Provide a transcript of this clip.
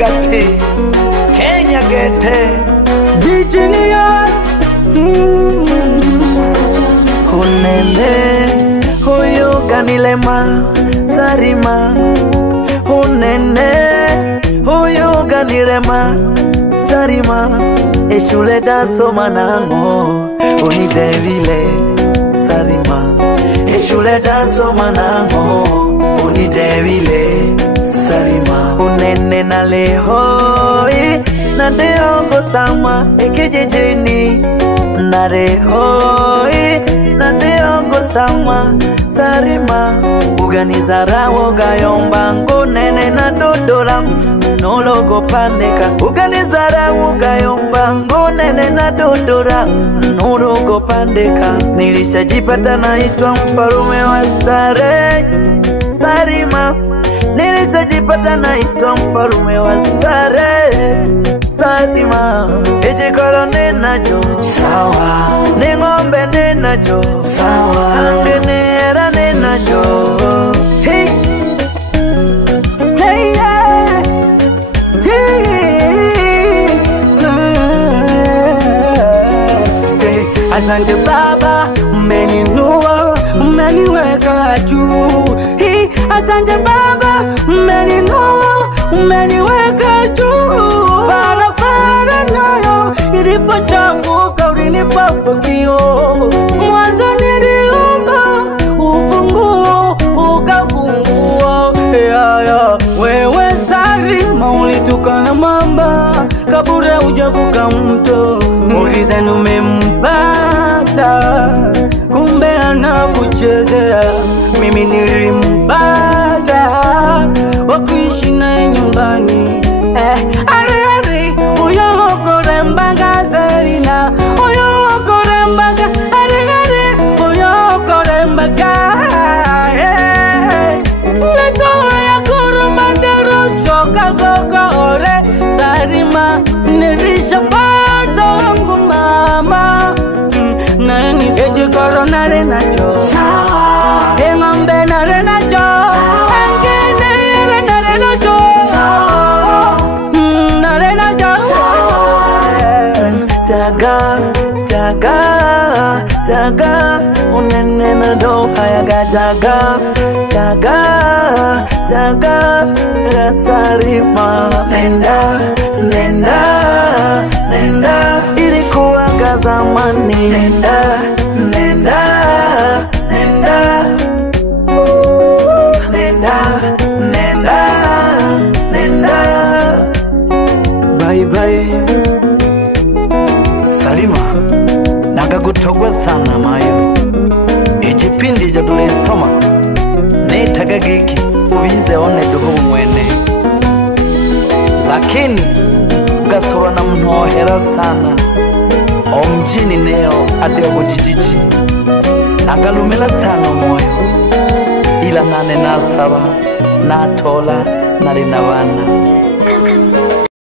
Gati Kenya Gete Genius. Hunene Huyu ganilema Sarima Hunene Huyu ganilema Sarima Eshule daso manango Unidevile Sarima Eshule daso manango Unidevile Sarima Unene na lehoi na deongo sama ekijijini na lehoi na deongo sama Sarima uganizarawo gayomba ngonene na dodora nologo pandeka uganizarawo gayomba ngonene na dodora nologo pandeka nilishajipata naitwa mfarume wa stare Sarima nilishajipata naitwa mfarume wa stare Sarima ejikoro ninacho sawa ningombe ninacho sawa angenera ninacho hey hey yeah hey asante baba umeninua umeniweka juu hey asante baba umeninua umeniweka juu barabara nayo ilipochafuka ulinipa fukio mwanzo niliomba ufunguo ukafungua yaya wewe Sarima ulitukana mamba kabure hujavuka mto muulize numempata kumbe anakuchezea mimi nilimpata wakuishi naye nyumbani ari uyo korembaga Zarina uyo korembaga ari uyo korembaga natoya kurumandero choka gogo ore Sarima nilishapata wangu mama nani eje korona renacho sawa engombe na renacho angene na renacho sawa na renacho sawa Jaga Jaga Jaga unene na doha yaga Jaga Jaga Jaga Sarima nenda nenda nenda ilikuwa zamani nenda nenda nenda nenda nenda nenda bye bye Sarima nagagutogwa sana mayo ejipindi jadulisoma netaga giki ubize one doho mwene lakini gasora na mnohera sana omjini neo adego jijiji nagalumela sana moyo ila nane nasaba natola nari nabana